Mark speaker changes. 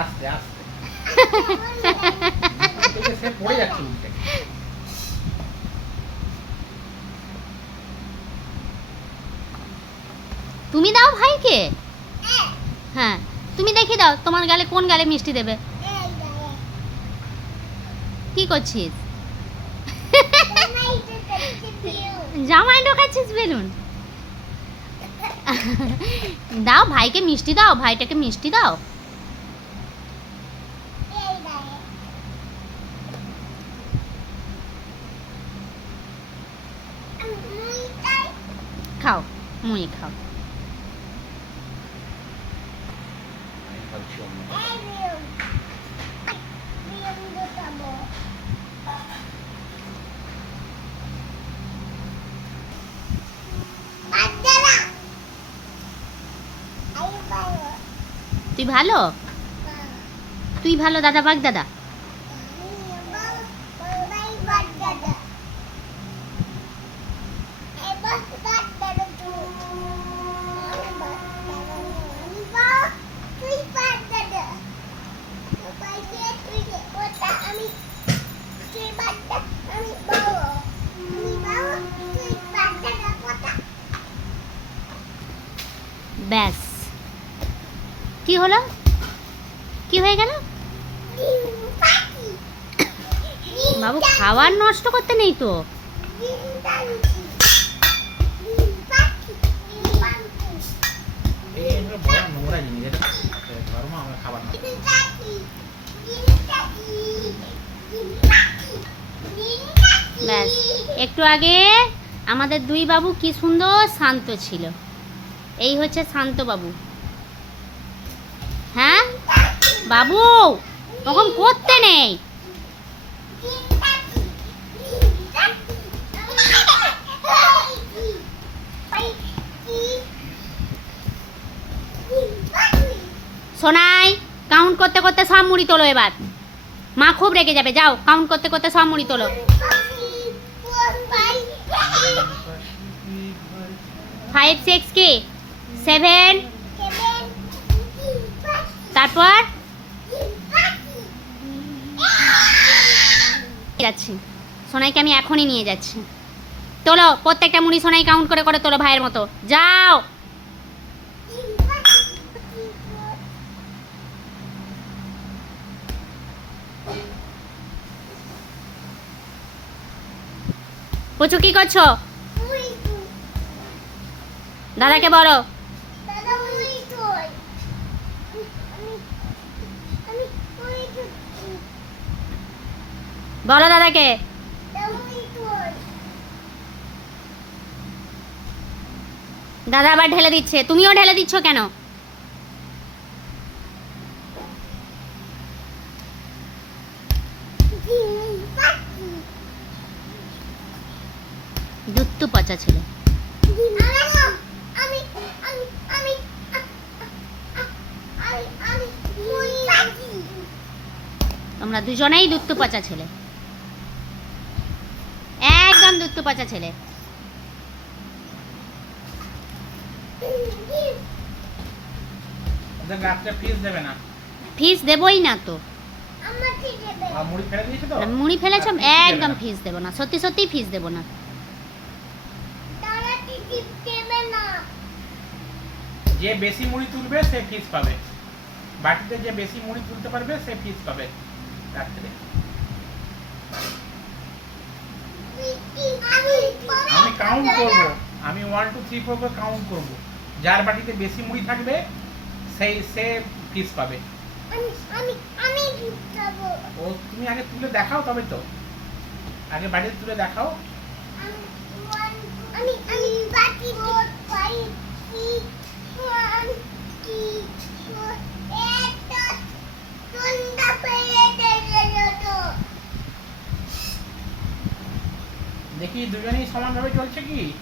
Speaker 1: আস্তে আস্তে। সে পড়ে যাচ্ছে উল্টে।
Speaker 2: তুমি দাও ভাইকে? হ্যাঁ। তুমি দেখে দাও তোমার গালে কোন গালে মিষ্টি দেবে। কি করছিস? জামাই ঢোকাচ্ছিস বেলুন। দাও ভাইকে মিষ্টি দাও ভাইটাকে মিষ্টি দাও। খাও মুই খাও তুই ভালো তুই ভালো দাদা বাগ দাদা ব্যাস। কি হলো? কি হয়ে গেল? বাবু খাবার নষ্ট করতে নেই তো?
Speaker 1: খাবার
Speaker 2: ব্যাস। একটু আগে আমাদের দুই বাবু কি সুন্দর শান্ত ছিল। এই হচ্ছে শান্ত বাবু। হ্যাঁ? বাবু, ওরকম করতে নেই। সোনাই কাউন্ট করতে করতে সব মুড়ি তোলো এবার। মা খুব রেগে যাবে, যাও কাউন্ট করতে করতে সব মুড়ি তোলো। ফাইভ সিক্স কি? সেভেন তারপর? যাচ্ছি। সোনাইকে আমি এখনই নিয়ে যাচ্ছি। তোলো, প্রত্যেকটা মুড়ি সোনাই কাউন্ট করে করে তোলো ভাইয়ের মতো। যাও! পুচু কি করছ? দাদাকে বলো। বলো দাদাকে। দাদা আবার ঢেলে দিচ্ছে। তুমিও ঢেলে দিচ্ছ কেন? দুত্তু পচা ছিল। তোমরা দুজনেই দুত্তু পচা ছেলে। একদম দুত্তু পচা ছেলে
Speaker 1: ফিস
Speaker 2: দেবই না তো।
Speaker 1: মুড়ি
Speaker 2: ফেলেছ একদম ফিস দেবো না। সত্যি সত্যি ফিস দেবো না।
Speaker 1: যে বেশি মুড়ি তুলবে সে ফিস পাবে। বাটিতে যে বেশি মুড়ি তুলতে পারবে সে ফিস পাবে। রাত্রে। আমি কাউন্ট করব। আমি ওয়ান টু থ্রি ফোর করে কাউন্ট করব। যার বাটিতে বেশি মুড়ি থাকবে সেই সে ফিস পাবে। ও তুমি আগে তুলে দেখাও তবে তো। আগে বাড়িতে তুলে দেখাও।
Speaker 3: আমি আমি বাকি
Speaker 1: দেখি দুজনেই সমানভাবে চলছে কি?